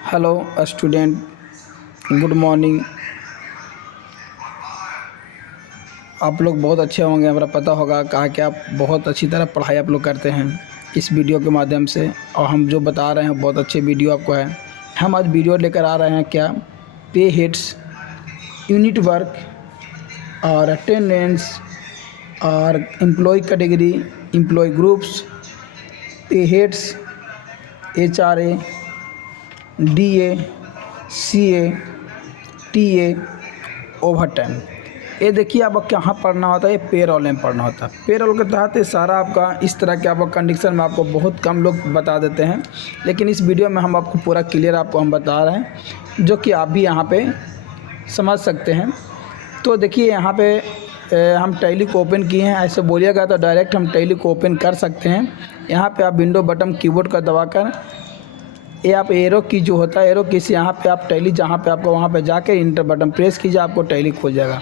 Hello student, good morning. आप लोग बहुत अच्छे होंगे, हमारा पता होगा कहा कि आप बहुत अच्छी तरह पढ़ाई आप लोग करते हैं इस वीडियो के माध्यम से, और हम जो बता रहे हैं बहुत अच्छे वीडियो आपको है। हम आज वीडियो लेकर आ रहे हैं क्या, पे हेड्स, यूनिट वर्क और अटेंडेंस और एम्प्लॉय कैटेगरी, एम्प्लॉय ग्रुप्स, पे heads, HRA, DA, CA, TA, over time. ये देखिए आपको कहाँ पढ़ना होता है, ये पेरोल में पढ़ना होता है। पेरोल के तहत ये सारा आपका इस तरह के आपको कंडीशन में आपको बहुत कम लोग बता देते हैं, लेकिन इस वीडियो में हम आपको पूरा क्लियर आपको हम बता रहे हैं, जो कि आप भी यहाँ पे समझ सकते हैं। तो देखिए यहाँ पे हम टैली को ओपन किए हैं, ऐसे बोलिएगा तो डायरेक्ट हम टैली को ओपन कर सकते हैं। यहाँ पे आप विंडो बटन कीबोर्ड का दबाकर ये आप एरो की जो होता है, एरो की से यहाँ पे आप टैली जहाँ पे आपको वहाँ पे जाके इंटर बटन प्रेस कीजिए, आपको टैली खुल जाएगा।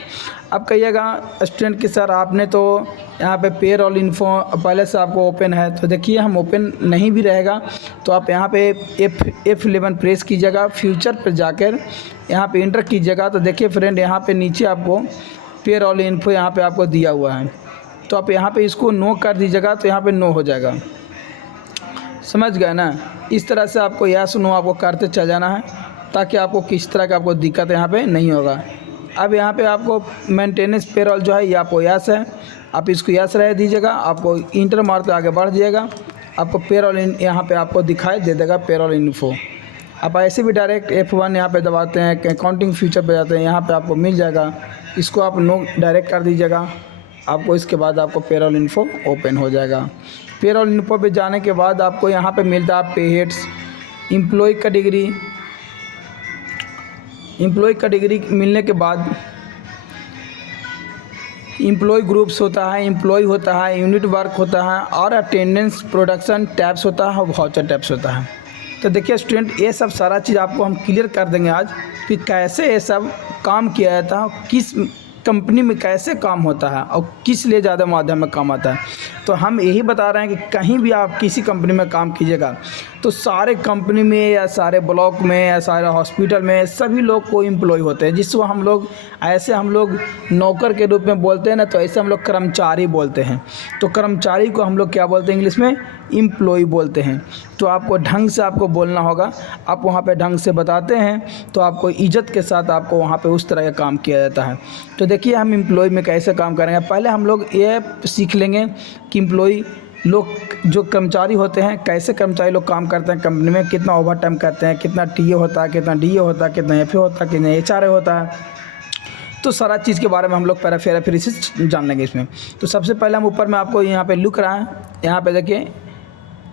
अब कहिएगा स्टूडेंट कि सर आपने तो यहाँ पे पेरोल इन्फो पहले से आपको ओपन है, तो देखिए हम ओपन नहीं भी रहेगा तो आप यहाँ पे F11 प्रेस कीजिएगा, फ्यूचर पर जाकर यहाँ पे इंटर कीजिएगा। तो देखिए फ्रेंड, यहाँ पे नीचे आपको पेरोल इन्फो यहाँ पे आपको दिया हुआ है, तो आप यहाँ पे इसको नो कर दीजिएगा, तो यहाँ पे नो हो जाएगा। समझ गए ना? इस तरह से आपको यस नो आपको करते चल जाना है, ताकि आपको किस तरह का आपको दिक्कत यहाँ पे नहीं होगा। अब यहाँ पे आपको मेंटेनेंस पेरोल जो है ये आपको यस है, आप इसको यस रह दीजिएगा। आपको इंटर मारते आगे बढ़ जाइएगा, आपको पेरोल यहाँ पे आपको दिखाई दे देगा पेरोल इन्फो। आप ऐसे भी डायरेक्ट F1 यहाँ पे दबाते हैं, अकाउंटिंग फ्यूचर पे जाते हैं, यहाँ पे आपको मिल जाएगा। इसको आप नो डायरेक्ट कर दीजिएगा, आपको इसके बाद आपको पेरोल इन्फो ओपन हो जाएगा। पेरोल इन्फो पे जाने के बाद आपको यहाँ पे मिलता है pay heads, employ category. Employ category मिलने के बाद एम्प्लॉय ग्रुप्स होता है, एम्प्लॉय होता है, यूनिट वर्क होता है और अटेंडेंस, प्रोडक्शन टैब्स होता है और वाउचर टैब्स होता है। तो देखिए स्टूडेंट, ये सब सारा चीज़ आपको हम क्लियर कर देंगे आज कि कैसे ये सब काम किया जाता है, किस कंपनी में कैसे काम होता है और किस लिए ज़्यादा माध्यम में काम आता है। तो हम यही बता रहे हैं कि कहीं भी आप किसी कंपनी में काम कीजिएगा तो सारे कंपनी में या सारे ब्लॉक में या सारे हॉस्पिटल में सभी लोग को एम्प्लॉय होते हैं, जिसको हम लोग नौकर के रूप में बोलते हैं ना, तो ऐसे हम लोग कर्मचारी बोलते हैं। तो कर्मचारी को हम लोग क्या बोलते हैं इंग्लिश में? एम्प्लॉय बोलते हैं। तो आपको ढंग से आपको बोलना होगा, आप वहाँ पे ढंग से बताते हैं तो आपको इज्जत के साथ आपको वहाँ पे उस तरह का काम किया जाता है। तो देखिए हम एम्प्लॉय में कैसे काम करेंगे, पहले हम लोग ये सीख लेंगे कि एम्प्लॉय लोग जो कर्मचारी होते हैं, कैसे कर्मचारी लोग काम करते हैं कंपनी में, कितना ओवर टाइम करते हैं, कितना टीए होता है, कितना डीए होता है, कितना एफए होता है, कितना HRA होता है। तो सारा चीज़ के बारे में हम लोग फिर से जान लेंगे इसमें। तो सबसे पहले हम ऊपर में आपको यहाँ पे लिख रहा है, यहाँ पे देखिए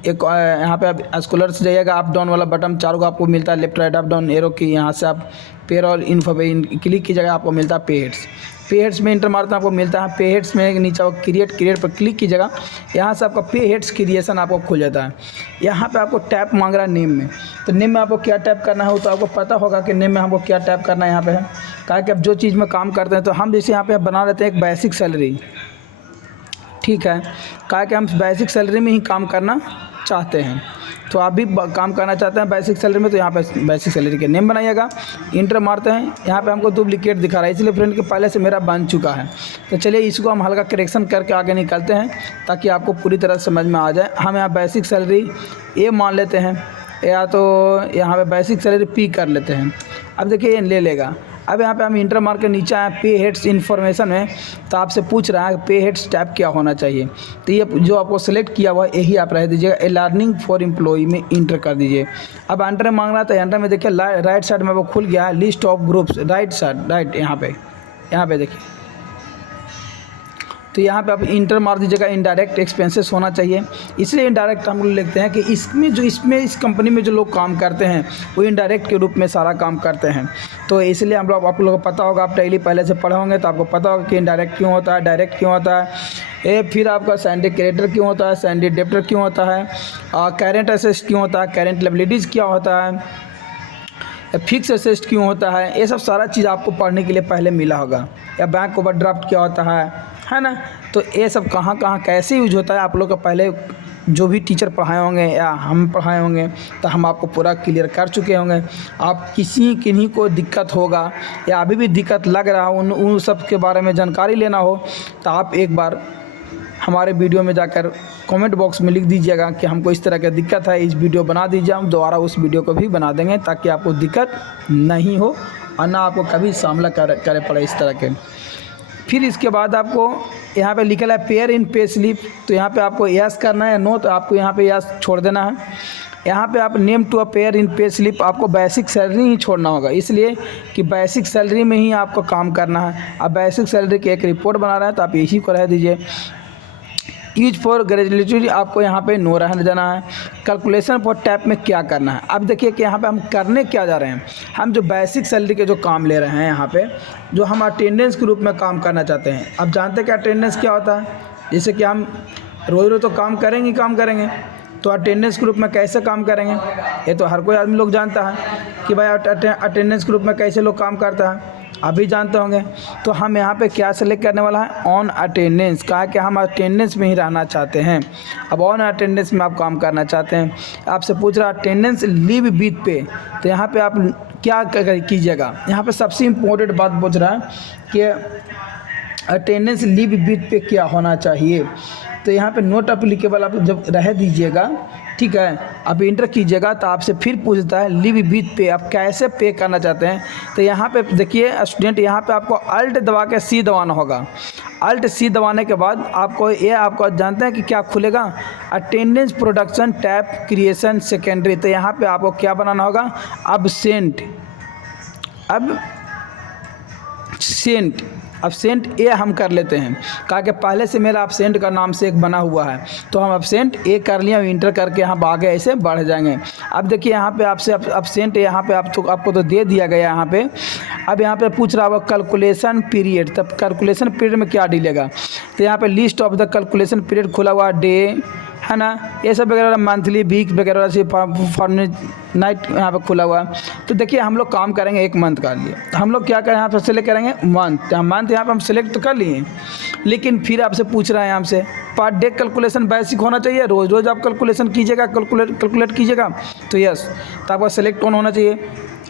एक यहाँ पे आप स्क्रॉलर से जाइएगा, अप डाउन वाला बटन चारों को आपको मिलता है, left right up down arrow की। यहाँ से आप पेरोल इन्फो पे क्लिक कीजिएगा, आपको मिलता है पे हेड्स। पे हेड्स में इंटर मारते हैं, आपको मिलता है पे हेड्स में नीचे आपको क्रिएट पर क्लिक कीजिएगा। यहाँ से आपका पे हेड्स क्रिएशन आपको खुल जाता है। यहाँ पे आपको टैप मांग रहा है नेम में, तो नेम में आपको क्या टैप करना है, तो आपको पता होगा कि नेम में हमको क्या टैप करना है। यहाँ पे है कहा कि आप जो चीज़ में काम करते हैं, तो हम जैसे यहाँ पे बना लेते हैं एक बेसिक सैलरी, ठीक है। कहा कि हम बेसिक सैलरी में ही काम करना चाहते हैं, तो आप भी काम करना चाहते हैं बेसिक सैलरी में, तो यहाँ पे बेसिक सैलरी के नेम बनाइएगा, इंटर मारते हैं। यहाँ पे हमको डुप्लीकेट दिखा रहा है, इसलिए फ्रेंड कि पहले से मेरा बन चुका है। तो चलिए इसको हम हल्का करेक्शन करके आगे निकलते हैं, ताकि आपको पूरी तरह समझ में आ जाए। हम यहाँ बेसिक सैलरी ए मान लेते हैं, या तो यहाँ पे बेसिक सैलरी P कर लेते हैं। अब देखिए ये ले लेगा। अब यहाँ पे हम इंटर मार के नीचे आए पे हेड्स इन्फॉर्मेशन है, तो आपसे पूछ रहा है पे हेड्स टैब क्या होना चाहिए। तो ये जो आपको सेलेक्ट किया हुआ है यही आप रह दीजिएगा, ए लर्निंग फॉर एम्प्लॉय में इंटर कर दीजिए। अब एंटर मांग रहा है, तो एंटर में देखिए राइट साइड में वो खुल गया है list of groups, right side right यहाँ पे देखिए। तो यहाँ पे आप इंटर मार दीजिएगा, इनडायरेक्ट एक्सपेंसेस होना चाहिए। इसलिए इनडायरेक्ट हम लोग लिखते हैं कि इसमें इस कंपनी में जो लोग काम करते हैं वो इनडायरेक्ट के रूप में सारा काम करते हैं। तो इसलिए आप लोगों को पता होगा, आप डेली पहले से पढ़े होंगे तो आपको पता होगा कि इनडायरेक्ट क्यों होता है, डायरेक्ट क्यों होता है, फिर आपका सैंडी क्रेडिटर क्यों होता है, सैंडी डेब्टर क्यों होता है, करेंट असेस्ट क्यों होता है, करेंट लायबिलिटीज़ क्या होता है, फिक्स असेस्ट क्यों होता है। ये सब सारा चीज़ आपको पढ़ने के लिए पहले मिला होगा। या बैंक ओवरड्राफ्ट क्या होता है ना। तो ये सब कहाँ कैसे यूज होता है आप लोग का पहले जो भी टीचर पढ़ाए होंगे या हम पढ़ाए होंगे तो हम आपको पूरा क्लियर कर चुके होंगे। आप किन्हीं को दिक्कत होगा या अभी भी दिक्कत लग रहा हो उन सब के बारे में जानकारी लेना हो तो आप एक बार हमारे वीडियो में जाकर कमेंट बॉक्स में लिख दीजिएगा कि हमको इस तरह की दिक्कत है, इस वीडियो बना दीजिए, हम दोबारा उस वीडियो को भी बना देंगे ताकि आपको दिक्कत नहीं हो और ना आपको कभी सामना करे पड़े इस तरह के। फिर इसके बाद आपको यहाँ पे लिखा है पेयर इन पे स्लिप, तो यहाँ पे आपको यस करना है, नो तो आपको यहाँ पे यस छोड़ देना है। यहाँ पे आप name to appear in pay slip, आपको बेसिक सैलरी ही छोड़ना होगा, इसलिए कि बेसिक सैलरी में ही आपको काम करना है। आप बेसिक सैलरी की एक रिपोर्ट बना रहे हैं तो आप इसी को रह दीजिए। यूज फॉर ग्रेजुएटी आपको यहाँ पे नो रहने देना है। कैलकुलेशन फॉर टैप में क्या करना है, अब देखिए कि यहाँ पे हम करने क्या जा रहे हैं। हम जो बेसिक सैलरी के जो काम ले रहे हैं यहाँ पे, जो हम अटेंडेंस के रूप में काम करना चाहते हैं। अब जानते हैं कि अटेंडेंस क्या होता है, जैसे कि हम रोज़ रोज़ तो काम करेंगे, तो अटेंडेंस के रूप में कैसे काम करेंगे ये तो हर कोई आदमी लोग जानता है कि भाई अटेंडेंस के रूप में कैसे लोग काम करता है, अभी जानते होंगे। तो हम यहाँ पे क्या सेलेक्ट करने वाला है, ऑन अटेंडेंस, कहा कि हम अटेंडेंस में ही रहना चाहते हैं। अब ऑन अटेंडेंस में आप काम करना चाहते हैं, आपसे पूछ रहा अटेंडेंस लीव विथ पे, तो यहाँ पे आप क्या कीजिएगा। यहाँ पे सबसे इम्पोर्टेंट बात पूछ रहा है कि अटेंडेंस लीव विथ पे क्या होना चाहिए, तो यहाँ पे नोट अप्लीकेबल आप जब रह दीजिएगा, ठीक है, आप इंटर कीजिएगा तो आपसे फिर पूछता है लीव विथ पे, आप कैसे पे करना चाहते हैं। तो यहाँ पे देखिए स्टूडेंट, यहाँ पे आपको अल्ट दबा के सी दबाना होगा। अल्ट सी दबाने के बाद आपको जानते हैं कि क्या खुलेगा, attendance production tab creation secondary. तो यहाँ पे आपको क्या बनाना होगा, एब्सेंट ए हम कर लेते हैं, कहा कि पहले से मेरा एब्सेंट का नाम से एक बना हुआ है, तो हम एब्सेंट ए कर लिया, इंटर करके हम आगे ऐसे बढ़ जाएंगे। अब देखिए यहाँ पे आपसे एब्सेंट यहाँ पे आपको तो दे दिया गया यहाँ पे। अब यहाँ पे पूछ रहा होगा कैलकुलेशन पीरियड, तब कैलकुलेशन पीरियड में क्या डलेगा, तो यहाँ पे list of the calculation period खुला हुआ, डे है ना, ये सब वगैरह, मंथली, वीक वगैरह से नाइट यहाँ पे खुला हुआ है। तो देखिए हम लोग काम करेंगे एक मंथ का लिए, तो हम लोग क्या करें, यहाँ पे सेलेक्ट करेंगे मंथ। मंथ यहाँ पे हम सेलेक्ट तो कर लिए, लेकिन फिर आपसे पूछ रहा है हमसे पर डे कैलकुलेशन बेसिक होना चाहिए, रोज़ रोज़ आप कैलकुलेशन कीजिएगा, कैलकुलेट कीजिएगा, तो यस, तो आपका सेलेक्ट कौन होना चाहिए,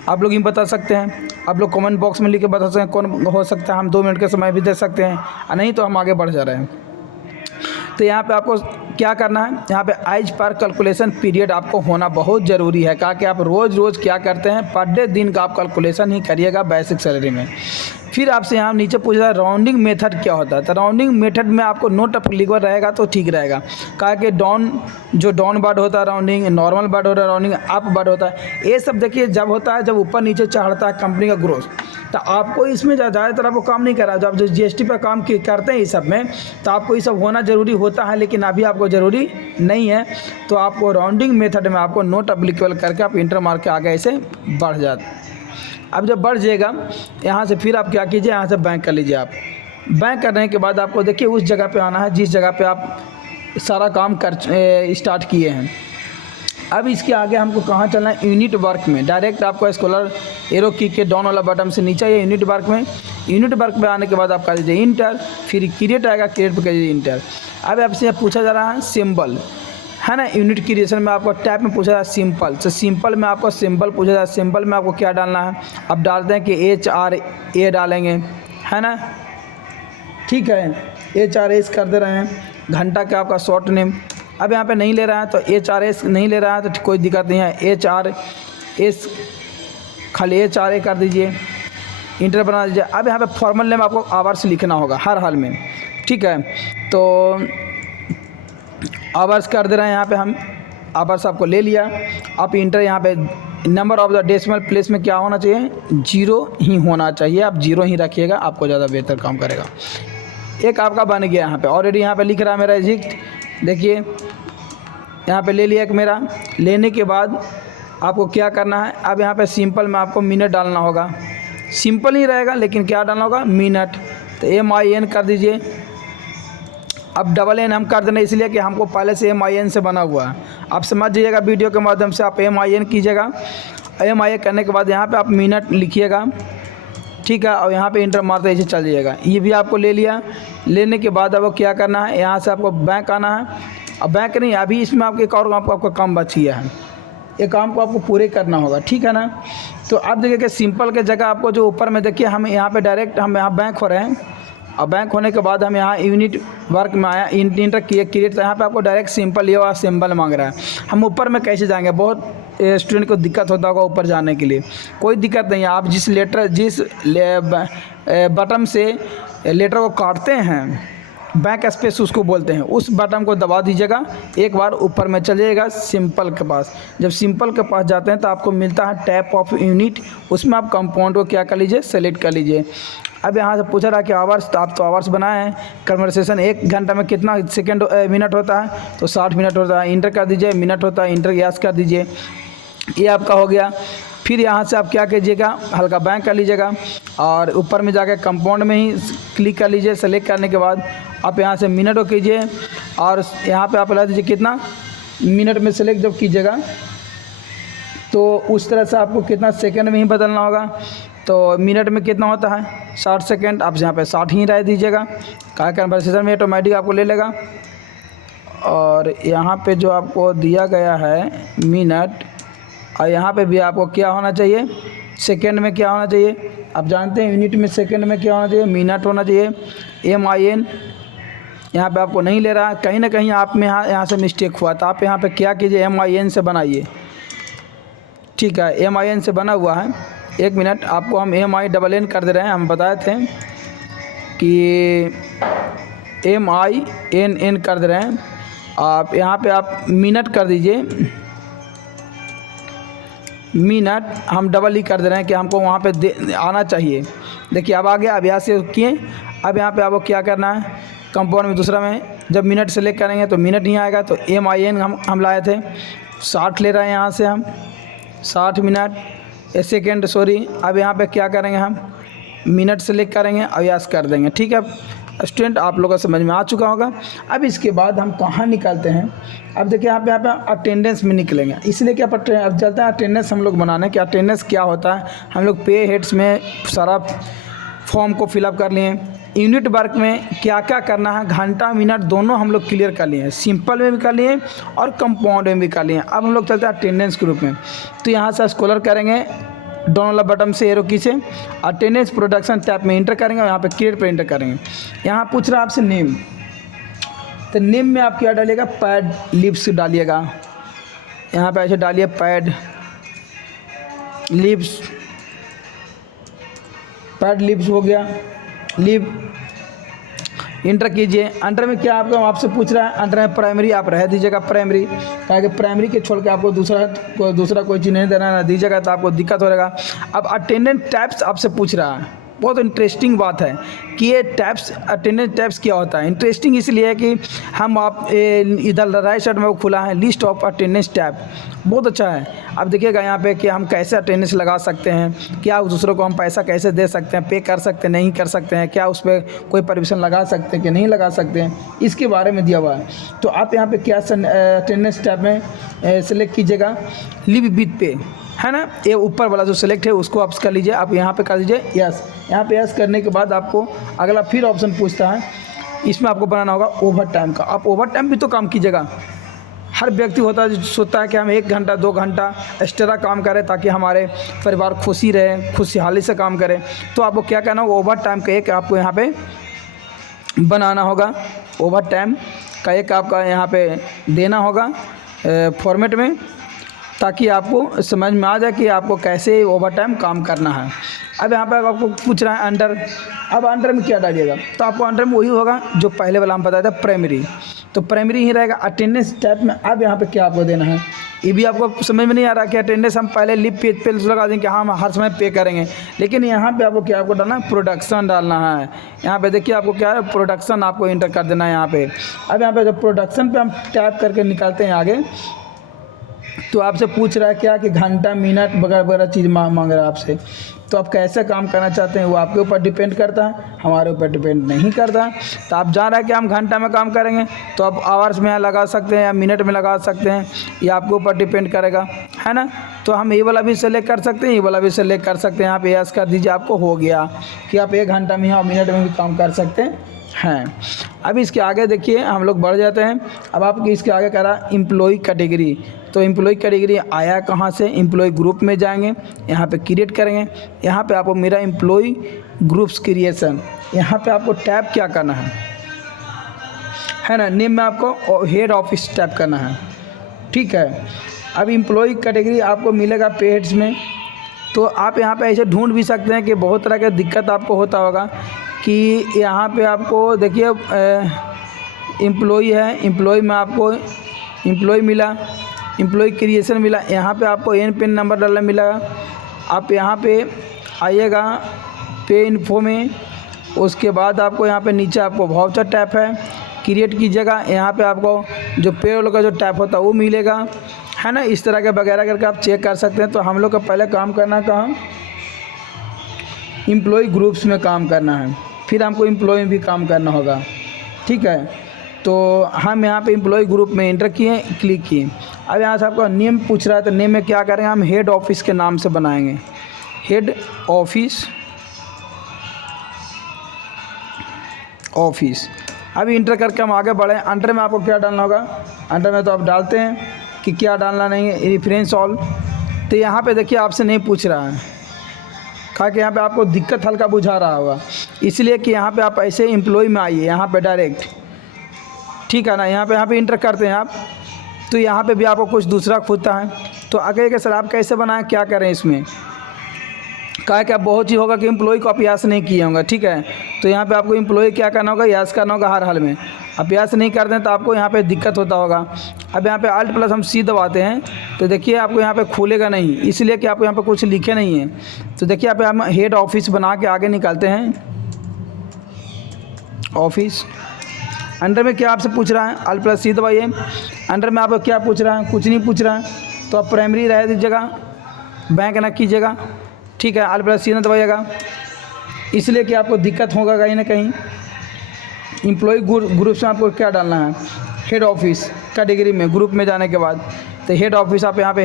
आप लोग ही बता सकते हैं। आप लोग कमेंट बॉक्स में लिख के बता सकते हैं कौन हो सकता है, हम 2 मिनट का समय भी दे सकते हैं, और नहीं तो हम आगे बढ़ जा रहे हैं। तो यहाँ पे आपको क्या करना है, यहाँ पे एज पर कैलकुलेशन पीरियड आपको होना बहुत ज़रूरी है, कहा कि आप रोज़ क्या करते हैं, पर डे दिन का आप कैलकुलेशन ही करिएगा बेसिक सैलरी में। फिर आपसे यहाँ नीचे पूछ रहा है राउंडिंग मेथड क्या होता है, तो राउंडिंग मेथड में आपको नोट अप्लीकेबल रहेगा तो ठीक रहेगा, कहा कि डाउन वर्ड होता है राउंडिंग, नॉर्मल वर्ड होता है राउंडिंग, अप वर्ड होता है। ये सब देखिए जब होता है जब ऊपर नीचे चढ़ता है कंपनी का ग्रोथ, तो आपको इसमें ज़्यादातर आपको काम नहीं करा, जब जीएसटी पर काम करते हैं इस सब में, तो आपको ये सब होना ज़रूरी होता है, लेकिन अभी आपको ज़रूरी नहीं है। तो आपको राउंडिंग मेथड में आपको नोट अप्लीकेबल करके आप इंटर मार के आगे ऐसे बढ़ जाते। अब जब बढ़ जाएगा यहाँ से फिर आप क्या कीजिए, यहाँ से बैंक कर लीजिए। आप बैंक करने के बाद आपको देखिए उस जगह पे आना है जिस जगह पे आप सारा काम स्टार्ट किए हैं। अब इसके आगे हमको कहाँ चलना है, यूनिट वर्क में। डायरेक्ट आपको स्क्रॉलर एरो की के डाउन वाला बटन से नीचे आइए यूनिट वर्क में। यूनिट वर्क में आने के बाद आप कर दीजिए इंटर, फिर क्रिएट आएगा, क्रिएट पर कर दीजिए इंटर। अब आपसे पूछा जा रहा है सिंबल, है ना, यूनिट क्रिएशन में आपको टैब में पूछा जाए सिंपल, तो सिंपल में आपको सिंबल पूछा जाए, सिंबल में आपको क्या डालना है, अब डालते हैं कि HRA डालेंगे, है ना, ठीक है, HRS कर दे रहे हैं, घंटा का आपका शॉर्ट नेम। अब यहाँ पे नहीं ले रहा है तो HRS नहीं ले रहा है तो कोई दिक्कत नहीं है, HRS खाली HRA कर दीजिए, इंटर बना दीजिए। अब यहाँ पे फॉर्मल नेम आपको आवर्स लिखना होगा हर हाल में, ठीक है, तो आवर्स कर दे रहे हैं, यहाँ पे हम आवर्स आपको ले लिया। आप इंटर यहाँ पे number of the decimal place में क्या होना चाहिए, 0 ही होना चाहिए, आप 0 ही रखिएगा, आपको ज़्यादा बेहतर काम करेगा। एक आपका बन गया, यहाँ पे ऑलरेडी यहाँ पे लिख रहा है मेरा एग्जिट, देखिए यहाँ पे ले लिया एक मेरा। लेने के बाद आपको क्या करना है, अब यहाँ पे सिंपल में आपको मिनट डालना होगा, सिंपल ही रहेगा लेकिन क्या डालना होगा, मिनट, तो MIN कर दीजिए। अब $N हम कर देना इसलिए कि हमको पहले से MIN से बना हुआ है, आप समझ जाइएगा वीडियो के माध्यम से, आप MIN कीजिएगा। MIN करने के बाद यहाँ पे आप मिनट लिखिएगा, ठीक है, और यहाँ पे इंटर मारते ऐसे चल जाइएगा। ये भी आपको ले लिया। लेने के बाद आपको क्या करना है, यहाँ से आपको बैंक आना है अब बैंक नहीं, अभी इसमें आपको एक और आपका काम बच गया है, ये काम को आपको पूरे करना होगा, ठीक है ना। तो आप देखिए कि सिंपल के जगह आपको जो ऊपर में देखिए हम यहाँ पे डायरेक्ट हम यहाँ बैंक हो रहे हैं, और बैंक होने के बाद हम यहाँ यूनिट वर्क में आया, इंटर किए क्रिएट, तो यहाँ पे आपको डायरेक्ट सिंपल ये वाला सिंबल मांग रहा है। हम ऊपर में कैसे जाएंगे, बहुत स्टूडेंट को दिक्कत होता होगा ऊपर जाने के लिए। कोई दिक्कत नहीं है, आप जिस बटन से लेटर को काटते हैं, बैक स्पेस उसको बोलते हैं, उस बटन को दबा दीजिएगा, एक बार ऊपर में चलिएगा सिंपल के पास। जब सिंपल के पास जाते हैं तो आपको मिलता है टैप ऑफ यूनिट, उसमें आप कंपाउंड को क्या कर लीजिए, सेलेक्ट कर लीजिए। अब यहाँ से पूछ रहा है कि आवर्स, तो आप तो आवर्स बनाए हैं, कन्वर्सेशन 1 घंटा में कितना मिनट होता है, तो 60 मिनट होता है, इंटर कर दीजिए, मिनट होता है, इंटर यस कर दीजिए, ये आपका हो गया। फिर यहाँ से आप क्या कीजिएगा, हल्का बैंक कर लीजिएगा और ऊपर में जाकर कंपाउंड में ही क्लिक कर लीजिए। सेलेक्ट करने के बाद आप यहाँ से मिनट को कीजिए और यहाँ पे आप लगा दीजिए कितना मिनट में। सेलेक्ट जब कीजिएगा तो उस तरह से आपको कितना सेकंड में ही बदलना होगा, तो मिनट में कितना होता है 60 सेकंड, आप यहाँ पे 60 ही रह दीजिएगा, क्या कन्वर्सेशन में ऑटोमेटिक आपको ले लेगा। और यहाँ पे जो आपको दिया गया है मिनट, और यहाँ पे भी आपको क्या होना चाहिए, सेकंड में क्या होना चाहिए, आप जानते हैं यूनिट में सेकंड में क्या होना चाहिए, मिनट होना चाहिए। MIN यहाँ पे आपको नहीं ले रहा है, कहीं ना कहीं आप में यहाँ से मिस्टेक हुआ, तो आप यहाँ पे क्या कीजिए, MIN से बनाइए, ठीक है, MIN से बना हुआ है। 1 मिनट, आपको हम MINN कर दे रहे हैं, हम बताए थे कि MINN कर दे रहे हैं। आप यहाँ पे आप मिनट कर दीजिए, मिनट हम डबल ही कर दे रहे हैं कि हमको वहाँ पे आना चाहिए। देखिए अब आ गया, अब यहाँ से किए, अब यहाँ पे आपको क्या करना है, कंपाउंड में दूसरा में जब मिनट सेलेक्ट करेंगे तो मिनट नहीं आएगा, तो MIN हम लाए थे, 60 ले रहे हैं यहाँ से हम, 60 मिनट, 1 सेकेंड सॉरी। अब यहाँ पे क्या करेंगे, हम मिनट सेलेक्ट करेंगे और यस कर देंगे, ठीक है। स्टूडेंट आप लोगों को समझ में आ चुका होगा। अब इसके बाद हम कहाँ निकलते हैं, अब देखिए यहाँ पे अटेंडेंस में निकलेंगे, इसलिए क्या पढ़ते हैं, अब चलते हैं अटेंडेंस हम लोग बनाने कि अटेंडेंस क्या होता है। हम लोग पे हेड्स में सारा फॉर्म को फिलअप कर लिए, यूनिट वर्क में क्या क्या करना है, घंटा मिनट दोनों हम लोग क्लियर कर लिए हैं, सिंपल में भी कर लिए और कंपाउंड में भी कर लिए। अब हम लोग चलते हैं अटेंडेंस ग्रुप में, तो यहाँ से स्क्रॉल करेंगे डाउन वाला बटन से एरो की से अटेंडेंस प्रोडक्शन टैब में इंटर करेंगे और यहाँ पे क्रिएट पे इंटर करेंगे। यहाँ पूछ रहा है आपसे नेम, तो नेम में आप क्या डालिएगा, पैड लिप्स डालिएगा, यहाँ पे ऐसे डालिए पैड लिप्स, पैड लिप्स हो गया, लिप इंटर कीजिए। अंडर में क्या आपसे पूछ रहा है, अंडर में प्राइमरी आप रह दीजिएगा, प्राइमरी, ताकि प्राइमरी के छोड़ के आपको दूसरा कोई चीज़ नहीं देना, ना दीजिएगा तो आपको दिक्कत हो जाएगा। अब अटेंडेंस टैब्स आपसे पूछ रहा है, बहुत इंटरेस्टिंग बात है कि ये टैब्स, अटेंडेंस टैब्स क्या होता है। इंटरेस्टिंग इसलिए है कि हम आप इधर राइट साइड में वो खुला है लिस्ट ऑफ अटेंडेंस टैब, बहुत अच्छा है। अब देखिएगा यहाँ पे कि हम कैसे अटेंडेंस लगा सकते हैं, क्या दूसरों को हम पैसा कैसे दे सकते हैं, पे कर सकते हैं नहीं कर सकते हैं, क्या उस पर कोई परमिशन लगा सकते हैं कि नहीं लगा सकते हैं, इसके बारे में दिया हुआ है। तो आप यहाँ पे क्या अटेंडेंस टैब में सेलेक्ट कीजिएगा, लिव विथ पे, है ना, ये ऊपर वाला जो सिलेक्ट है उसको आप कर लीजिए, आप यहाँ पे कर दीजिए यस। यहाँ पे यस करने के बाद आपको अगला फिर ऑप्शन पूछता है, इसमें आपको बनाना होगा ओवर टाइम का। आप ओवर टाइम भी तो काम कीजिएगा, हर व्यक्ति होता है जो सोचता है कि हम 1 घंटा 2 घंटा एक्स्ट्रा काम करें ताकि हमारे परिवार खुशी रहे, खुशहाली से काम करें। तो आपको क्या करना होगा, ओवर टाइम का एक आपको यहाँ पे बनाना होगा, ओवर टाइम का एक आपका यहाँ पे देना होगा फॉर्मेट में, ताकि आपको समझ में आ जाए कि आपको कैसे ओवर टाइम काम करना है। अब यहाँ पर आपको पूछ रहा है अंडर, अब अंडर में क्या डालिएगा, तो आपको अंडर में वही होगा जो पहले वाला हम बताया था प्राइमरी, तो प्राइमरी ही रहेगा अटेंडेंस टैब में। अब यहाँ पे क्या आपको देना है, ये भी आपको समझ में नहीं आ रहा कि अटेंडेंस हम पहले लिप पेज पे लगा देंगे कि हाँ हम हर समय पे करेंगे, लेकिन यहाँ पे आपको क्या आपको डालना है, प्रोडक्शन डालना है। यहाँ पे देखिए आपको क्या है, प्रोडक्शन आपको इंटर कर देना है यहाँ पे। अब यहाँ पे जब प्रोडक्शन पे हम टैप करके निकालते हैं आगे, तो आपसे पूछ रहा है क्या कि घंटा मिनट वगैरह वगैरह चीज़ मांग रहा है आपसे। तो आप कैसे काम करना चाहते हैं वो आपके ऊपर डिपेंड करता है, हमारे ऊपर डिपेंड नहीं करता। तो आप जान रहे हैं कि हम घंटा में काम करेंगे तो आप आवर्स में लगा सकते हैं या मिनट में लगा सकते हैं, ये आपके ऊपर डिपेंड करेगा, है ना। तो हम ये वाला भी सेलेक्ट कर सकते हैं, ये वाला भी सेलेक्ट कर सकते हैं। यहाँ पे यस कर दीजिए, आपको हो गया कि आप 1 घंटा में या मिनट में भी काम कर सकते हैं। अब इसके आगे देखिए हम लोग बढ़ जाते हैं। अब आपकी इसके आगे कह रहा एम्प्लॉय कैटेगरी। तो एम्प्लॉय कैटेगरी आया कहाँ से, एम्प्लॉय ग्रुप में जाएंगे, यहाँ पे क्रिएट करेंगे। यहाँ पे आपको मेरा एम्प्लॉय ग्रुप्स क्रिएशन, यहाँ पे आपको टैप क्या करना है ना, नेम में आपको हेड ऑफिस टैप करना है, ठीक है। अब एम्प्लॉय कैटेगरी आपको मिलेगा पे हेड्स में। तो आप यहाँ पे ऐसे ढूंढ भी सकते हैं कि बहुत तरह का दिक्कत आपको होता होगा कि यहाँ पे आपको देखिए एम्प्लॉय है, एम्प्लॉय में आपको एम्प्लॉय मिला, एम्प्लॉय क्रिएशन मिला, यहाँ पे आपको एन पिन नंबर डालना मिलेगा। आप यहाँ पे आइएगा पे इन्फो में, उसके बाद आपको यहाँ पे नीचे आपको वाउचर टैप है, क्रिएट कीजिएगा। यहाँ पे आपको जो पेरोल का जो टैप होता है वो मिलेगा, है ना। इस तरह के वगैरह करके आप चेक कर सकते हैं। तो हम लोग को पहले काम करना कहाँ, एम्प्लॉय ग्रुप्स में काम करना है, फिर हमको एम्प्लॉय में भी काम करना होगा, ठीक है। तो हम यहाँ पे एम्प्लॉय ग्रुप में एंटर किए, क्लिक किए। अब यहाँ से आपका नेम पूछ रहा है, तो नेम में क्या करेंगे, हम हेड ऑफिस के नाम से बनाएंगे, हेड ऑफिस। अभी इंटर करके हम आगे बढ़े। अंडर में आपको क्या डालना होगा, अंडर में तो आप डालते हैं कि क्या डालना नहीं है, रेफरेंस ऑल। तो यहाँ पे देखिए आपसे नहीं पूछ रहा है, कहा कि यहाँ पे आपको दिक्कत हल्का बुझा रहा होगा, इसलिए कि यहाँ पे आप ऐसे एम्प्लॉय में आइए, यहाँ पे डायरेक्ट, ठीक है ना। यहाँ पे इंटर करते हैं आप, तो यहाँ पे भी आपको कुछ दूसरा खुलता है। तो आगे के सर आप कैसे बनाएं, क्या करें इसमें, कहा कि आप बहुत चीज़ होगा कि एम्प्लॉय को आप यास नहीं किए होंगे, ठीक है। तो यहाँ पे आपको एम्प्लॉय क्या करना होगा, यास करना होगा हर हाल में। आप यास नहीं करते हैं तो आपको यहाँ पे दिक्कत होता होगा। अब यहाँ पे Alt प्लस हम C दबाते हैं, तो देखिए आपको यहाँ पे खुलेगा नहीं, इसलिए कि आपको यहाँ पे कुछ लिखे नहीं है। तो देखिए यहाँ पे हम हेड ऑफिस बना के आगे निकालते हैं, ऑफिस। अंडर में क्या आपसे पूछ रहा है, Alt प्लस C दबाइए। अंडर में आपको क्या पूछ रहा है, कुछ नहीं पूछ रहा है, तो आप प्राइमरी रह दीजिएगा, बैंक ना कीजिएगा, ठीक है। Alt प्लस C ना दबाइएगा, इसलिए कि आपको दिक्कत होगा कहीं ना कहीं। एम्प्लॉय ग्रुप में आपको क्या डालना है, हेड ऑफिस कैटेगरी में, ग्रुप में जाने के बाद तो हेड ऑफिस आप यहाँ पे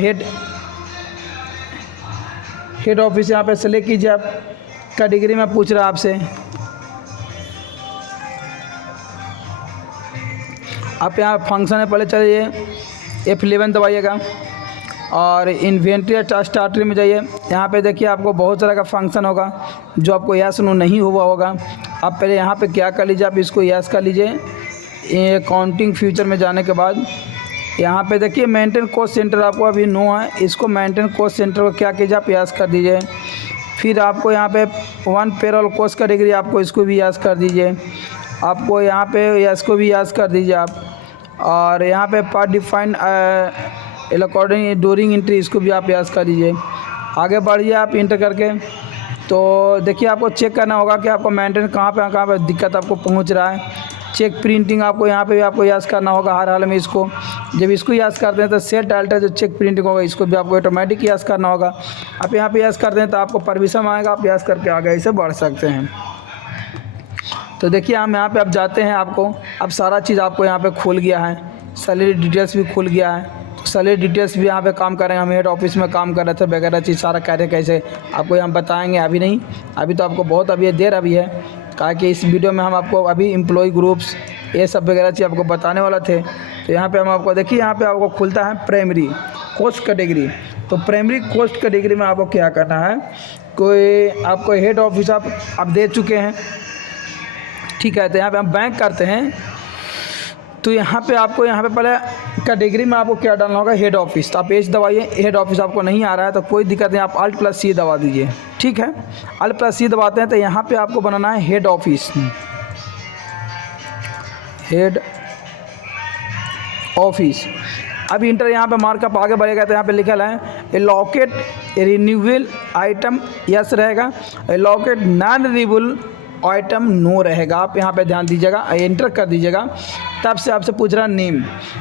हेड ऑफिस यहाँ पे सेलेक्ट कीजिए। आप कैटेगरी में पूछ रहा है आपसे, आप यहाँ फंक्शन में पहले चलिए, F11 दबाइएगा और इन्वेंट्री स्टार्टर में जाइए। यहाँ पे देखिए आपको बहुत तरह का फंक्शन होगा जो आपको यस नो नहीं हुआ होगा। आप पहले यहाँ पे क्या कर लीजिए, आप इसको यस कर लीजिए। अकाउंटिंग फ्यूचर में जाने के बाद यहाँ पे देखिए मेंटेन कॉस्ट सेंटर आपको अभी नो है, इसको मेंटेन कॉस्ट सेंटर को क्या कीजिए, आप यस कर दीजिए। फिर आपको यहाँ पे 1 पेरोल कॉस्ट कैटेगरी आपको इसको भी यस कर दीजिए, आपको यहाँ पे यस को भी यस कर दीजिए आप। और यहाँ पे पर डिफाइंड अकॉर्डिंग ड्यूरिंग एंट्री, इसको भी आप यस कर दीजिए। आगे बढ़िए आप इंटर करके। तो देखिए आपको चेक करना होगा कि आपको मेंटेन कहाँ पे दिक्कत आपको पहुँच रहा है। चेक प्रिंटिंग आपको यहाँ पे भी आपको यस करना होगा हर हाल में। इसको जब इसको यस करते हैं तो सेट अल्टर जो चेक प्रिंटिंग होगा इसको भी आपको ऑटोमेटिक यस करना होगा। आप यहाँ पे यस करते हैं तो आपको परमिशन आएगा, आप यस करके आगे ऐसे बढ़ सकते हैं। तो देखिए हम यहाँ पे अब जाते हैं, आपको अब सारा चीज़ आपको यहाँ पे खुल गया है, सैलरी डिटेल्स भी खुल गया है। तो सैलरी डिटेल्स भी यहाँ पे काम करेंगे, हम हेड ऑफिस में काम कर रहे थे वगैरह चीज़ सारा कार्य कैसे आपको हम बताएंगे। अभी नहीं, अभी तो आपको बहुत अभी देर अभी है, कहा कि इस वीडियो में हम आपको अभी एम्प्लॉय ग्रुप्स ये सब वगैरह चीज़ आपको बताने वाला थे। तो यहाँ पे हम आपको देखिए यहाँ पे आपको खुलता है प्राइमरी कॉस्ट कैटेगरी। तो प्राइमरी कॉस्ट कैटेगरी में आपको क्या करना है, कोई आपको हेड ऑफिस आप दे चुके हैं, ठीक है। तो यहाँ पे हम बैंक करते हैं, तो यहाँ पे आपको यहाँ पे पहले कैटेगरी में आपको क्या डालना होगा, हेड ऑफिस। तो आप H दबाइए, हेड ऑफिस आपको नहीं आ रहा है तो कोई दिक्कत नहीं, आप Alt प्लस C दबा दीजिए, ठीक है। Alt प्लस C दबाते हैं तो यहाँ पे आपको बनाना है हेड ऑफिस, हेड ऑफिस। अब इंटर यहाँ पे मार्कअप आगे बढ़ेगा तो यहाँ पे लिखा है एलोकेट रिन्यूएबल आइटम यस रहेगा, allocate non renewable item no रहेगा। आप यहाँ पे ध्यान दीजिएगा, एंटर कर दीजिएगा। तब से आपसे पूछ रहा है नेम,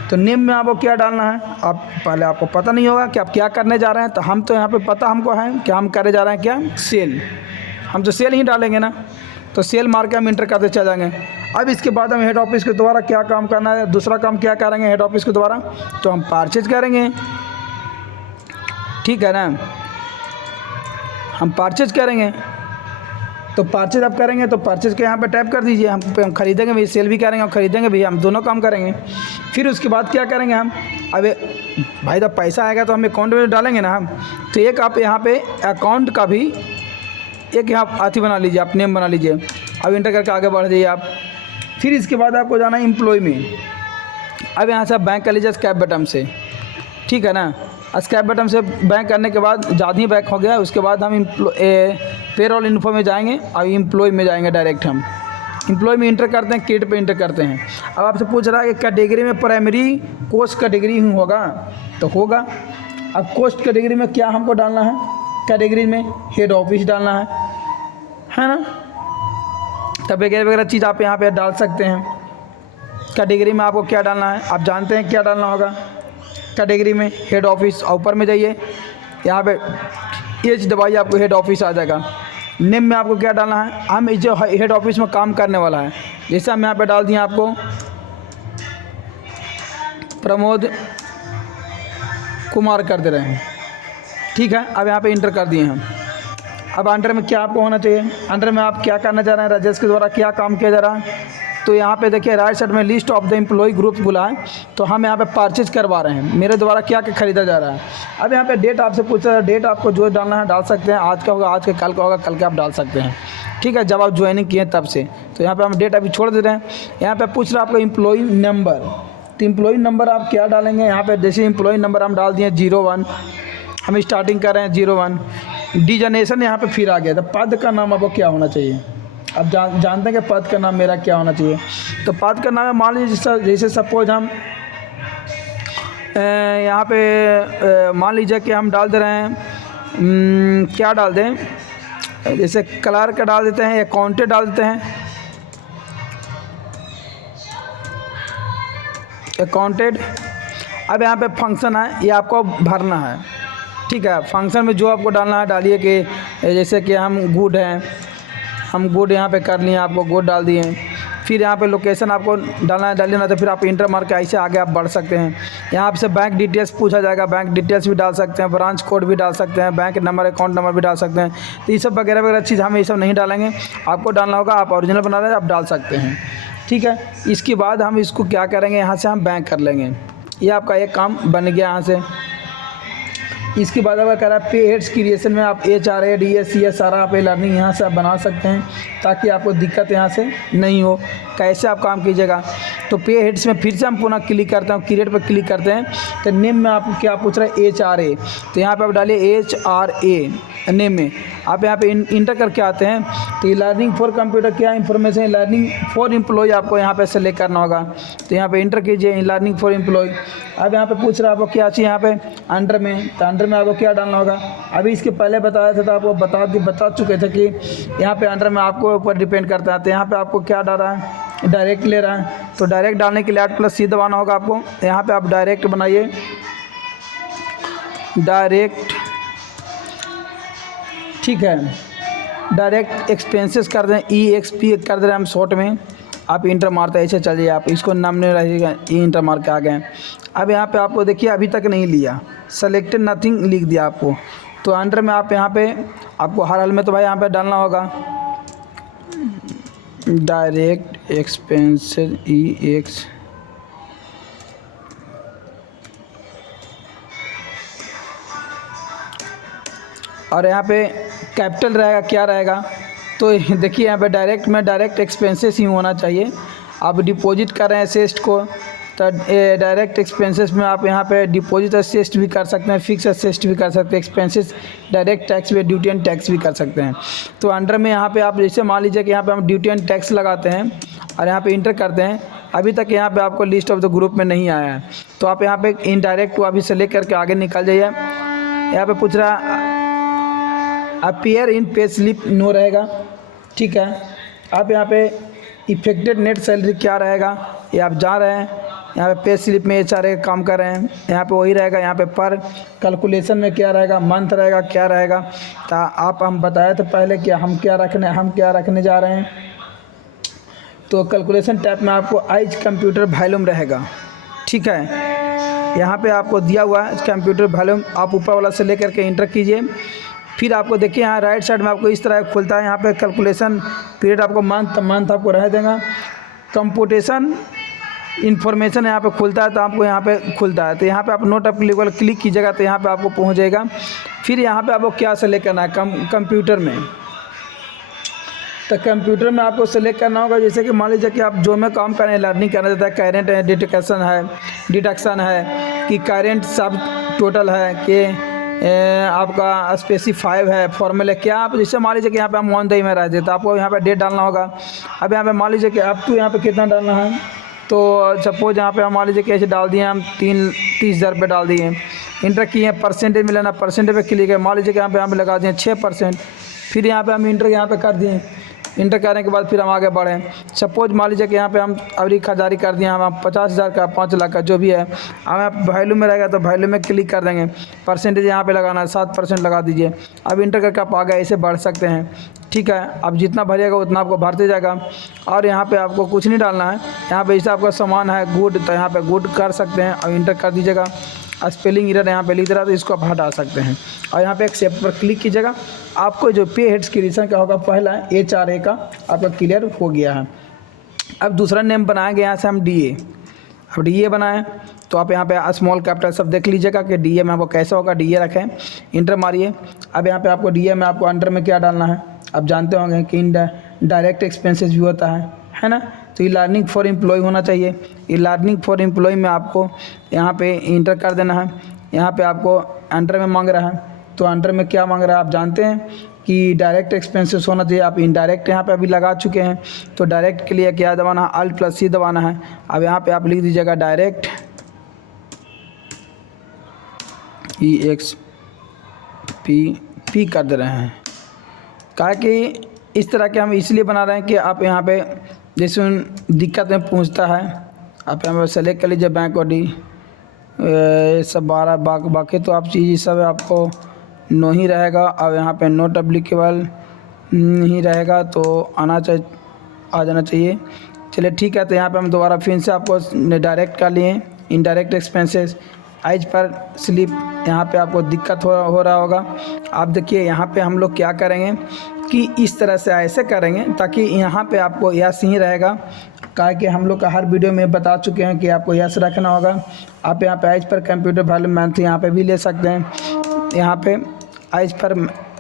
तो नेम में आपको क्या डालना है। आप पहले आपको पता नहीं होगा कि आप क्या करने जा रहे हैं, तो हम तो यहाँ पे पता हमको है कि हम करने जा रहे हैं क्या, सेल। हम तो सेल ही डालेंगे ना, तो सेल मार के हम इंटर करते चले जाएंगे। अब इसके बाद हम हेड ऑफिस के द्वारा क्या काम करना है, दूसरा काम क्या करेंगे हेड ऑफिस के द्वारा, तो हम परचेज करेंगे, ठीक है ना, हम परचेज करेंगे। तो परचेज आप करेंगे तो परचेज के यहाँ पे टैप कर दीजिए। हम खरीदेंगे भी, सेल भी करेंगे और ख़रीदेंगे भी, हम दोनों काम करेंगे। फिर उसके बाद क्या करेंगे हम, अब भाई जब पैसा आएगा तो हम अकाउंट में डालेंगे ना हम, तो एक आप यहाँ पे अकाउंट का भी एक यहाँ अथी बना लीजिए, आप नेम बना लीजिए। अब इंटर करके आगे बढ़ जाइए आप। फिर इसके बाद आपको जाना है एम्प्लॉय में। अब यहाँ से आप बैंक कर लीजिए स्कैप बटन से, ठीक है ना। स्कैप बटन से बैंक करने के बाद ज़्यादा ही बैंक हो गया। उसके बाद हम पेरोल इन्फो में जाएंगे और एम्प्लॉय में जाएंगे डायरेक्ट। हम एम्प्लॉय में इंटर करते हैं, क्रेडिट पे इंटर करते हैं। अब आपसे पूछ रहा है कि कैटेगरी में प्राइमरी कोस्ट कैटेगरी ही होगा, तो होगा। अब कोस्ट कैटेगरी में क्या हमको डालना है, कैटेगरी में हेड ऑफिस डालना है ना। तब वगैरह वगैरह चीज़ आप यहाँ पे डाल सकते हैं। कैटेगरी में आपको क्या डालना है, आप जानते हैं क्या डालना होगा। कैटेगरी में हेड ऑफिस, ऊपर में जाइए, यहाँ पे एच दबाइए, आपको हेड ऑफिस आ जाएगा। नेम में आपको क्या डालना है, हम जो हेड ऑफिस में काम करने वाला है, जैसे हम यहाँ पे डाल दिए आपको प्रमोद कुमार कर दे रहे हैं, ठीक है। अब यहाँ पे इंटर कर दिए हम। अब अंडर में क्या आपको होना चाहिए, अंडर में आप क्या करना चाह रहे हैं, राजेश के द्वारा क्या काम किया जा रहा है। तो यहाँ पे देखिए राइट साइड में list of the employ group बोला है, तो हम यहाँ पे परचेज करवा रहे हैं, मेरे द्वारा क्या क्या खरीदा जा रहा है। अब यहाँ पे डेट आपसे पूछ रहा है, डेट आपको जो डालना है डाल सकते हैं, आज का होगा आज के, कल का होगा कल के, आप डाल सकते हैं, ठीक है, जब आप ज्वाइनिंग किए तब से। तो यहाँ पे हम डेट अभी छोड़ दे रहे हैं। यहाँ पे पूछ रहा है आपका एम्प्लॉय नंबर, तो एम्प्लॉय नंबर आप क्या डालेंगे, यहाँ पे जैसे एम्प्लॉय नंबर हम डाल दिए 01, हम स्टार्टिंग कर रहे हैं 01। डिजनेशन यहाँ पे फिर आ गया, तो पद का नाम आपको क्या होना चाहिए। अब जानते हैं कि पद का नाम मेरा क्या होना चाहिए। तो पद का नाम है, मान लीजिए जैसे सपोज हम यहाँ पे मान लीजिए कि हम डाल दे रहे हैं क्या डाल दें, जैसे क्लर्क डाल देते हैं, अकाउंटेंट डाल देते हैं, अकाउंटेंट। अब यहाँ पे फंक्शन है, ये आपको भरना है, ठीक है। फंक्शन में जो आपको डालना है डालिए, कि जैसे कि हम गुड हैं, हम गुड यहाँ पे कर लिए, आपको गुड डाल दिए। फिर यहाँ पे लोकेशन आपको डालना है, डालिए ना, तो फिर आप इंटर मार के ऐसे आगे आप बढ़ सकते हैं। यहाँ आपसे बैंक डिटेल्स पूछा जाएगा, बैंक डिटेल्स भी डाल सकते हैं, ब्रांच कोड भी डाल सकते हैं, बैंक नंबर अकाउंट नंबर भी डाल सकते हैं। तो ये सब वगैरह वगैरह चीज़ हम ये सब नहीं डालेंगे, आपको डालना होगा, आप ओरिजिनल बना रहे हैं आप डाल सकते हैं, ठीक है। इसके बाद हम इसको क्या करेंगे, यहाँ से हम बैंक कर लेंगे। ये आपका एक काम बन गया यहाँ से। इसके बाद अगर कह रहा है पे हेड्स क्रिएशन में आप HRA DS ये सारा आप लर्निंग यहाँ से आप बना सकते हैं, ताकि आपको दिक्कत यहाँ से नहीं हो। कैसे आप काम कीजिएगा, तो पे हेड्स में फिर से हम पुनः क्लिक करते हैं, क्रिएट पर क्लिक करते हैं। तो नेम में आपको क्या पूछ रहा है, HRA, तो यहाँ पे आप डालिए HRA नेम में। आप यहाँ पे इंटर करके आते हैं, तो ये लर्निंग फॉर कंप्यूटर क्या इंफॉर्मेशन, लर्निंग फॉर एम्प्लॉय आपको यहाँ पे सेलेक्ट करना होगा। तो यहाँ पे इंटर कीजिए लर्निंग फॉर एम्प्लॉय। अब यहाँ पे पूछ रहा है आपको क्या चाहिए, यहाँ पे अंडर में, तो अंडर में आपको क्या डालना होगा। अभी इसके पहले बताया था, तो आपको बता चुके थे कि यहाँ पे अंडर में आपको ऊपर डिपेंड करता है। तो यहाँ पे आपको क्या डाल रहा है, डायरेक्ट ले रहा है, तो डायरेक्ट डालने के लिए Alt+C दबाना होगा आपको। यहाँ पे आप डायरेक्ट बनाइए, डायरेक्ट, ठीक है। डायरेक्ट एक्सपेंसेस कर दें, EXP कर दे रहे हैं हम शॉर्ट में। आप इंटर मारते ऐसे चलिए, आप इसको नाम नहीं रहिएगा, इंटर मार के आ गए। अब यहाँ पे आपको देखिए अभी तक नहीं लिया, सेलेक्टेड नथिंग लिख दिया आपको। तो अंडर में आप यहाँ पे आपको हर हाल में तो भाई यहाँ पे डालना होगा डायरेक्ट एक्सपेंसेस EX, और यहाँ पे कैपिटल रहेगा, क्या रहेगा, तो देखिए यहाँ पे डायरेक्ट में डायरेक्ट एक्सपेंसेस ही होना चाहिए। आप डिपॉजिट कर रहे हैं असेस्ट को, तो डायरेक्ट एक्सपेंसेस में आप यहाँ पे डिपॉजिट असेस्ट भी कर सकते हैं, फिक्स असेस्ट भी कर सकते हैं, एक्सपेंसेस डायरेक्ट टैक्स भी, ड्यूटी एंड टैक्स भी कर सकते हैं। तो अंडर में यहाँ पे आप जैसे मान लीजिए कि यहाँ पे हम ड्यूटी एंड टैक्स लगाते हैं और यहाँ पे इंटर करते हैं। अभी तक यहाँ पे आपको लिस्ट ऑफ द ग्रुप में नहीं आया है, तो आप यहाँ पे इनडायरेक्ट को अभी सेलेक्ट करके आगे निकल जाइए। यहाँ पे पूछ रहा है appear in pay slip no रहेगा, ठीक है। आप यहाँ पे इफेक्टेड नेट सैलरी क्या रहेगा, ये आप जा रहे हैं, यहाँ पे स्लिप में HRA काम कर रहे हैं, यहाँ पे वही रहेगा। यहाँ पे पर कैलकुलेशन में क्या रहेगा, मंथ रहेगा, क्या रहेगा। तो आप हम बताए थे पहले कि हम क्या रखने जा रहे हैं। तो कैलकुलेशन टैब में आपको आइज कंप्यूटर वॉल्यूम रहेगा, ठीक है। यहाँ पे आपको दिया हुआ है कंप्यूटर वॉल्यूम, आप ऊपर वाला से लेकर के इंटर कीजिए। फिर आपको देखिए यहाँ राइट साइड में आपको इस तरह खुलता है, यहाँ पे कैलकुलेशन पीरियड आपको मंथ आपको रह देगा। कंप्यूटेशन इन्फॉर्मेशन यहाँ पे खुलता है, तो आपको यहाँ पे खुलता है, तो यहाँ पे आप नोट एप्लीकेबल क्लिक कीजिएगा तो यहाँ पे आपको पहुँच जाएगा। फिर यहाँ पे आपको क्या सेलेक्ट करना है कंप्यूटर में, तो कंप्यूटर में आपको सेलेक्ट करना होगा, जैसे कि मान लीजिए कि आप जो में काम कर रहे हैं, लर्निंग करना चाहता है, करेंट है, डिडक्शन है कि करेंट सब टोटल है कि आपका स्पेसिफाई है, फॉर्मूला क्या, आप जैसे मान लीजिए कि यहाँ पे हम ऑन में रहते तो आपको यहाँ पे डेट डालना होगा। अब यहाँ पे मान लीजिए कि अप टू यहाँ पे कितना डालना है, तो सपोज यहाँ पे हम मान लीजिए कि ऐसे डाल दिए हम 30,000 रुपये डाल दिए, इंटर किए, परसेंटेज में लेना, परसेंटेज पे क्लिक है, मान लीजिए कि यहाँ पे लगा दिए 6%। फिर यहाँ पे हम इंटर यहाँ पे कर दिए, इंटर करने के बाद फिर हम आगे बढ़े। सपोज मान लीजिए कि यहाँ पे हम अभी खरीदारी कर दिए हम 50,000 का, 5 लाख का, जो भी है, हमें वैल्यू में रहेगा तो वैल्यू में क्लिक कर देंगे, परसेंटेज यहाँ पे लगाना है 7% लगा दीजिए। अब इंटर करके आप आगे ऐसे बढ़ सकते हैं, ठीक है। अब जितना भरिएगा उतना आपको भरते जाएगा, और यहाँ पे आपको कुछ नहीं डालना है। यहाँ पे जैसे आपका सामान है गुड, तो यहाँ पे गुड कर सकते हैं और इंटर कर दीजिएगा। स्पेलिंग एरर यहाँ पे लिख रहा है तो इसको आप हटा सकते हैं, और यहाँ पे एक्सेप्ट पर क्लिक कीजिएगा। आपको जो पे हेड्स की रीजन क्या होगा, पहला HRA का आपका क्लियर हो गया है। अब दूसरा नेम बनाया गया यहाँ से हम DA। अब DA बनाएं तो आप यहाँ पे स्मॉल कैपिटल सब देख लीजिएगा कि DA में आपको कैसा होगा, DA रखें, इंटर मारिए। अब यहाँ पे आपको DA में आपको अंडर में क्या डालना है, आप जानते होंगे कि डायरेक्ट एक्सपेंसेस भी होता है ना, तो ये लर्निंग फॉर एम्प्लॉय होना चाहिए। ये लर्निंग फॉर एम्प्लॉय में आपको यहाँ पे इंटर कर देना है। यहाँ पे आपको अंडर में मांग रहा है, तो अंडर में क्या मांग रहा है आप जानते हैं कि डायरेक्ट एक्सपेंसेस होना चाहिए। आप इनडायरेक्ट यहाँ पे अभी लगा चुके हैं, तो डायरेक्ट के लिए क्या दबाना है, Alt+C दबाना है। अब यहाँ पे आप लिख दीजिएगा डायरेक्ट EXP कर दे रहे हैं, कहा कि इस तरह के हम इसलिए बना रहे हैं कि आप यहाँ पे जैसे दिक्कत में पूछता है, आप यहाँ पे सेलेक्ट कर लीजिए बैंक और डी सब 12 बाकी तो आप चीज़ सब आपको नो ही रहेगा। अब यहाँ पे नोट एप्लीकेबल नहीं रहेगा तो आ जाना चाहिए। चलिए ठीक है, तो यहाँ पे हम दोबारा फिर से आपको डायरेक्ट कर लिए, indirect expenses as per slip. यहाँ पे आपको दिक्कत हो रहा होगा। आप देखिए यहाँ पे हम लोग क्या करेंगे कि इस तरह से ऐसे करेंगे ताकि यहाँ पे आपको यस ही रहेगा, कहा कि हम लोग का हर वीडियो में बता चुके हैं कि आपको यस रखना होगा। आप यहाँ पे as per computer value month यहाँ पे भी ले सकते हैं। यहाँ पे एज पर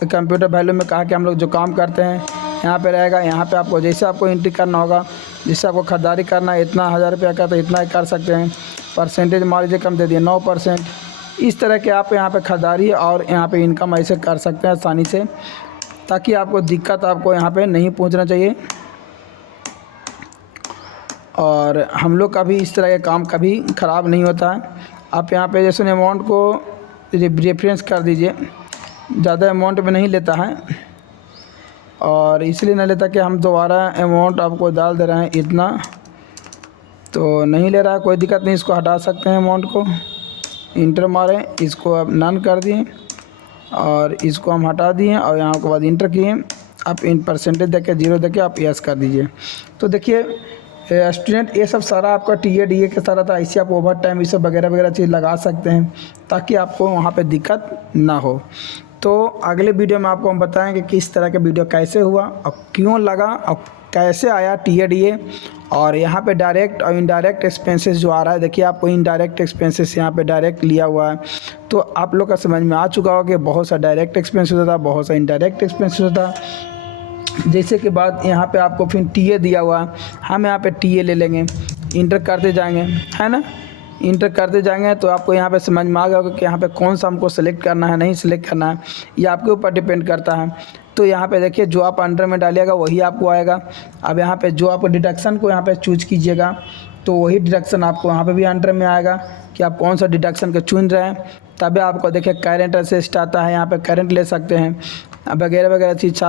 कंप्यूटर वैल्यू में कहा कि हम लोग जो काम करते हैं यहाँ पे रहेगा। यहाँ पे आपको जैसे आपको एंट्री करना होगा, जिससे आपको खरीदारी करना है इतना 1000 रुपये का, तो इतना ही कर सकते हैं। परसेंटेज मान लीजिए कम दे दिए 9%। इस तरह के आप यहाँ पे खरीदारी और यहाँ पे इनकम ऐसे कर सकते हैं आसानी से, ताकि आपको दिक्कत आपको यहाँ पे नहीं पहुँचना चाहिए। और हम लोग का भी इस तरह के काम कभी ख़राब नहीं होता है। आप यहाँ पे जैसे अमाउंट को रेफरेंस कर दीजिए, ज़्यादा अमाउंट में नहीं लेता है, और इसलिए नहीं लेता कि हम दोबारा अमाउंट आपको डाल दे रहे हैं, इतना तो नहीं ले रहा है, कोई दिक्कत नहीं। इसको हटा सकते हैं, अमाउंट को इंटर मारें, इसको अब नन कर दिए और इसको हम हटा दिए, और यहाँ के बाद इंटर किए। आप इन परसेंटेज देके 0 देके आप यस कर दीजिए। तो देखिए स्टूडेंट, ये सब सारा आपका TA DA के सारा था। ऐसे आप ओवर टाइम ये सब वगैरह वगैरह चीज़ लगा सकते हैं ताकि आपको वहाँ पे दिक्कत ना हो। तो अगले वीडियो में आपको हम बताएंगे किस तरह का वीडियो कैसे हुआ और क्यों लगा और कैसे आया TA DA। और यहाँ पे डायरेक्ट और इनडायरेक्ट एक्सपेंसेस जो आ रहा है, देखिए आपको इनडायरेक्ट एक्सपेंसेस यहाँ पे डायरेक्ट लिया हुआ है, तो आप लोग का समझ में आ चुका होगा कि बहुत सा डायरेक्ट एक्सपेंसेस होता है, बहुत सा इनडायरेक्ट एक्सपेंसेस होता है। जैसे कि बात यहाँ पे आपको फिर TA दिया हुआ है, हम यहाँ पे TA ले लेंगे, इंटर करते जाएंगे, है ना। इंटर करते जाएंगे तो आपको यहाँ पे समझ में आ गया होगा कि यहाँ पे कौन सा हमको सेलेक्ट करना है, नहीं सेलेक्ट करना है, ये आपके ऊपर डिपेंड करता है। तो यहाँ पे देखिए जो आप अंडर में डालिएगा वही आपको आएगा। अब यहाँ पे जो आप डिडक्शन को यहाँ पे चूज कीजिएगा तो वही डिडक्शन आपको यहाँ पे भी अंडर में आएगा कि आप कौन सा डिडक्शन को चुन रहे हैं। तभी आपको देखिए करेंट असेस्ट आता है, यहाँ पे करेंट ले सकते हैं वगैरह वगैरह चीज़,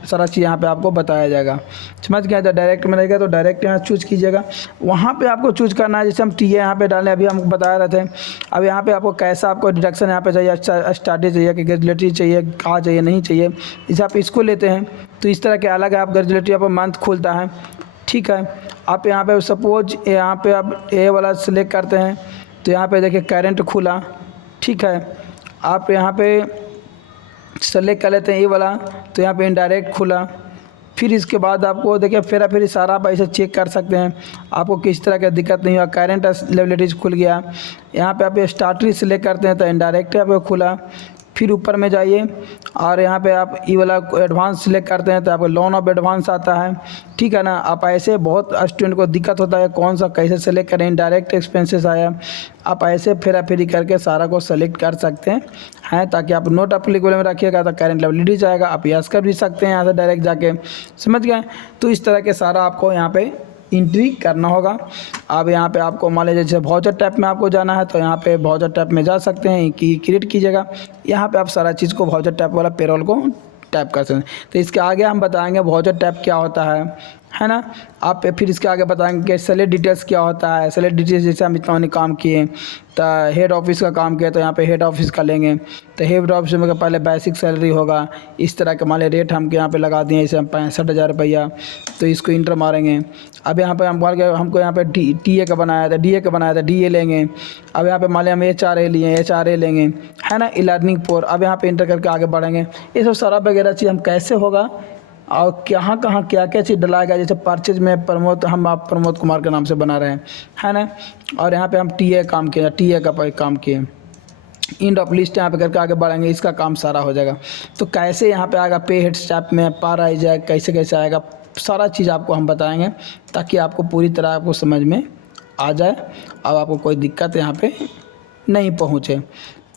सारा चीज़ यहाँ पे आपको बताया जाएगा। समझ गया। जब डायरेक्ट में रहेगा तो डायरेक्ट यहाँ चूज कीजिएगा, वहाँ पे आपको चूज करना है। जैसे हम TA यहाँ पे डालें, अभी हम बता रहे थे। अब यहाँ पे आपको कैसा आपको डिडक्शन यहाँ पे चाहिए, स्टार्टिंग चाहिए कि ग्रेजुएटी चाहिए, कहाँ चाहिए, नहीं चाहिए। जैसे आप इसको लेते हैं तो इस तरह के अलग है, आप ग्रेजुएटी यहाँ पर मंथ खुलता है, ठीक है। आप यहाँ पे सपोज यहाँ पे आप A वाला सिलेक्ट करते हैं तो यहाँ पे देखिए करेंट खुला, ठीक है। आप यहाँ पे सेलेक्ट कर लेते हैं ये वाला, तो यहाँ पे इनडायरेक्ट खुला। फिर इसके बाद आपको देखिए फिर सारा आप ऐसे चेक कर सकते हैं, आपको किस तरह का दिक्कत नहीं हुआ। करंट अवेलेबिलिटीज़ खुल गया। यहाँ पे आप स्टार्टरी सेलेक्ट करते हैं तो इनडायरेक्ट आपको खुला। फिर ऊपर में जाइए और यहाँ पे आप ये वाला एडवांस सेलेक्ट करते हैं तो आपको लोन ऑफ एडवांस आता है, ठीक है ना। आप ऐसे बहुत स्टूडेंट को दिक्कत होता है कौन सा कैसे सेलेक्ट करें, डायरेक्ट एक्सपेंसेस आया, आप ऐसे फेरा फेरी करके सारा को सेलेक्ट कर सकते हैं ताकि आप नोट अप्लीकेबल में रखिएगा तो करंट लायबिलिटीज आएगा, आप यस कर भी सकते हैं यहाँ से डायरेक्ट जाके, समझ गए। तो इस तरह के सारा आपको यहाँ पे एंट्री करना होगा। अब यहाँ पे आपको मान लीजिए जैसे वाउचर टैब में आपको जाना है तो यहाँ पे वाउचर टैब में जा सकते हैं कि क्रिएट कीजिएगा। यहाँ पे आप सारा चीज़ को वाउचर टैब वाला पेरोल को टैप कर सकते हैं। तो इसके आगे हम बताएंगे वाउचर टैब क्या होता है ना। आप फिर इसके आगे बताएंगे कि सेलेक्ट डिटेल्स क्या होता है। सेलेक्ट डिटेल्स जैसे हम इतना काम किए तो हेड ऑफिस का काम किया तो यहाँ पे हेड ऑफिस का लेंगे, तो हेड ऑफिस में पहले बेसिक सैलरी होगा। इस तरह के मान रेट हम यहाँ पे लगा दिए, जैसे हम 65,000 रुपया, तो इसको इंटर मारेंगे। अब यहाँ पे हम मान के हमको यहाँ पे टीए का बनाया था, डीए का बनाया था, डीए लेंगे। अब यहाँ पे मान लिया हम एचआरए लिए, एचआरए लेंगे, है ना, लर्निंग फोर। अब यहाँ पे इंटर करके आगे बढ़ेंगे। ये सब सारा वगैरह चीज़ हम कैसे होगा और कहाँ क्या क्या चीज़ डलाएगा। जैसे परचेज में आप प्रमोद कुमार के नाम से बना रहे हैं, है ना। और यहाँ पे हम टीए काम किए, टीए का काम किए, इंड ऑफ लिस्ट यहाँ पे करके आगे बढ़ेंगे, इसका काम सारा हो जाएगा। तो कैसे यहाँ पे आएगा पे हेड स्टैप में पार आ जाए, कैसे आएगा, सारा चीज़ आपको हम बताएंगे ताकि आपको पूरी तरह आपको समझ में आ जाए और आपको कोई दिक्कत यहाँ पे नहीं पहुँचे।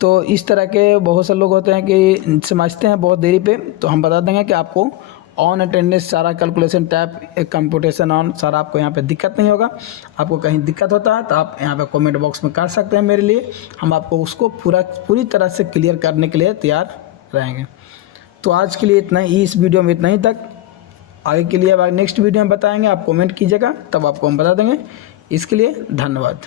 तो इस तरह के बहुत से लोग होते हैं कि समझते हैं बहुत देरी पे, तो हम बता देंगे कि आपको ऑन अटेंडेंस सारा कैलकुलेशन टैब कंप्यूटेशन ऑन सारा आपको यहाँ पे दिक्कत नहीं होगा। आपको कहीं दिक्कत होता है तो आप यहाँ पे कमेंट बॉक्स में कर सकते हैं मेरे लिए, हम आपको उसको पूरी तरह से क्लियर करने के लिए तैयार रहेंगे। तो आज के लिए इतना ही, इस वीडियो में इतना ही तक। आगे के लिए अब नेक्स्ट वीडियो में बताएंगे, आप कमेंट कीजिएगा तब आपको हम बता देंगे। इसके लिए धन्यवाद।